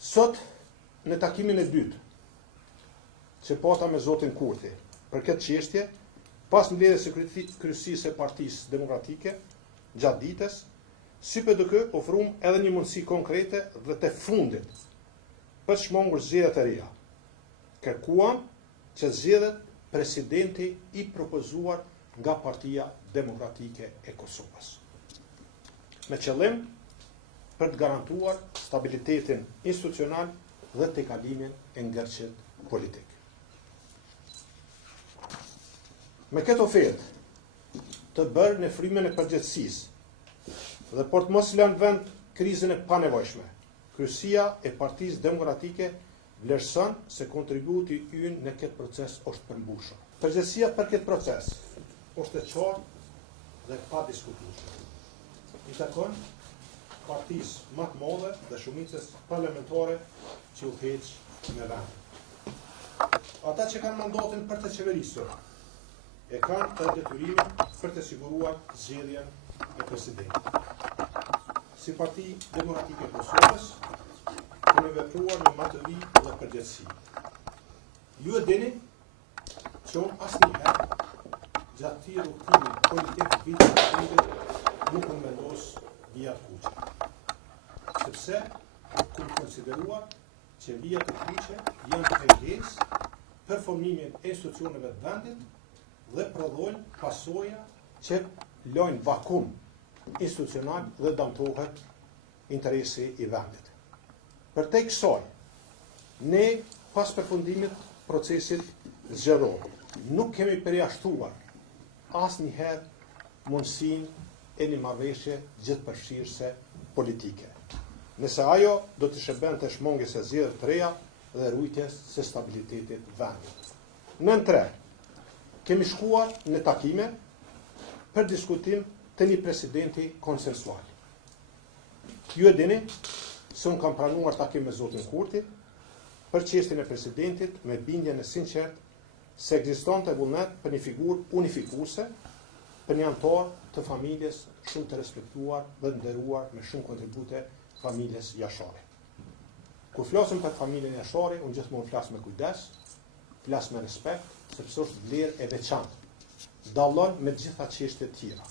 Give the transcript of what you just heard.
Sot, në takimin e dytë, që pata me zotin Kurthi, për këtë çështje, pas mbledhjes së kryesisë së Partisë Demokratike, gjatë ditës, SYPDK ofrum edhe një mundësi konkrete dhe të fundit për të shmangur zgjedhjet e reja. Kërkuam që zgjedhet presidenti i propozuar nga Partia Demokratike e Kosovës, me qëllim për të garantuar stabilitetin institucional dhe të kalimin e ngërçet politik. Me këtë ofertë të bërë në frymën e përgjegjësisë dhe për të mos lënë vend krizën e panevojshme, kryesia e Partisë Demokratike vlerëson se kontributi ynë në këtë proces është përmbushur. Përgjegjësia për këtë proces është e qartë dhe pa diskutueshme. I takon partisë më të madhe dhe shumicës parlamentare që udhëheq në vend. Ata që kanë mandatin për të qeverisur e kanë të detyrimin për të siguruar zgjedhjen e presidentit. Si Parti Demokratike e Kosovës, kemi vepruar në maturi dhe përgjegjësi. Ju e dini që unë asnjëherë gjatë këtij rrugtimi politik vitit të fundit nuk unë vendos vijat kuqe. Sepse këmë konsideruar që vijat e kuqe janë pengesë për formimin e institucioneve të vendit dhe prodhojnë pasoja që lojnë vakum institucional dhe dëmtohet interesi i vendit. Për te kësaj, ne pas përfundimit procesit zgjedhor, nuk kemi përjashtuar asnjëherë mundësinë e një marrëveshje gjithëpërfshirëse politike, nëse ajo do të shërben të shmangjes së zgjedhjeve të reja dhe rujtjes së stabilitetit vendit. Nën 3, kemi shkuar në takime për diskutim të një presidenti konsensual. Ju e dini se unë kam pranuar takim me zotin Kurthi për çështjen e presidentit me bindjen e sinqertë se ekzistonte vullnet për një figurë unifikuese, për një antar të familjes shumë të respektuar dhe nderuar me shumë kontribute familjes Jashari. Kur flasim për familjen Jashari, unë gjithmonë flas me kujdes, flas me respekt, sepse është vlerë e veçantë. Dallon me të gjitha çështjet tjera.